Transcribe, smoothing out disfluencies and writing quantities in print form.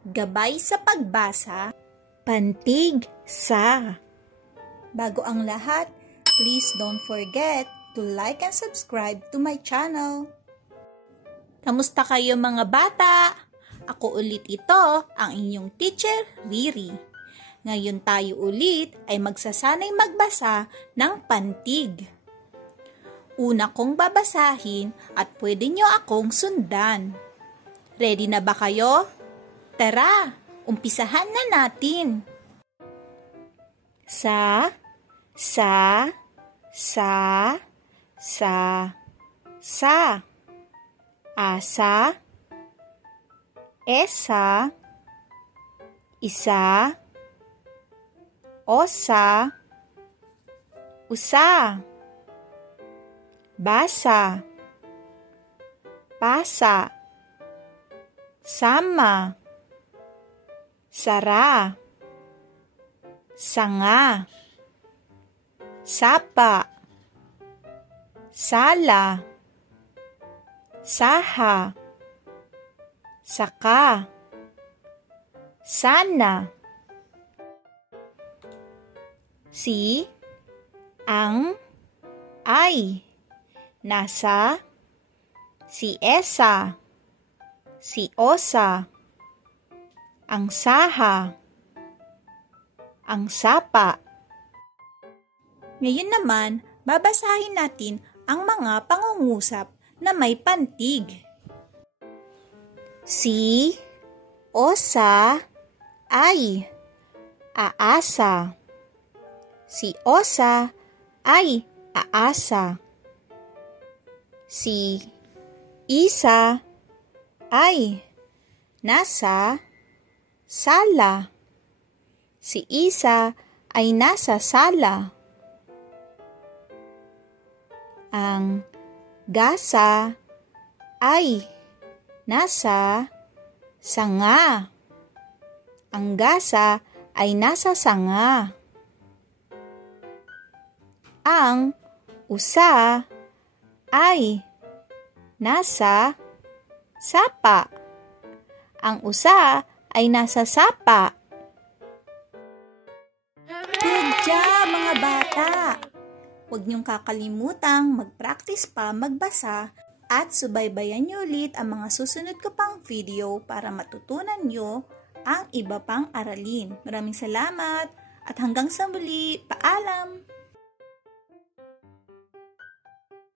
Gabay sa pagbasa, Pantig sa. bago ang lahat, please don't forget to like and subscribe to my channel. Kamusta kayo mga bata? Ako ulit ito, ang inyong teacher, Riri. Ngayon tayo ulit ay magsasanay magbasa ng pantig. Una kong babasahin at pwede nyo akong sundan. Ready na ba kayo? Tara, umpisahan na natin. Sa. Asa. Esa. Isa. Osa. Usa. Basa. Pasa. Sama. Sara. Sanga. Sapa. Sala. Saha. Saka. Sana. Si. Ang. Ay. Nasa. Si Esa. Si Osa. Ang saha. Ang sapa. Ngayon naman, babasahin natin ang mga pangungusap na may pantig. Si. Osa. Ay. Aasa. Si Osa ay aasa. Si Isa ay nasa sala. Si Isa ay nasa sala. Ang gasa ay nasa sanga. Ang gasa ay nasa sanga. Ang usa ay nasa sapa. Ang usa ay nasa sapa. Good job mga bata! Huwag niyong kakalimutang mag-practice pa magbasa at subaybayan niyo ulit ang mga susunod ko pang video para matutunan niyo ang iba pang aralin. Maraming salamat at hanggang sa muli. Paalam!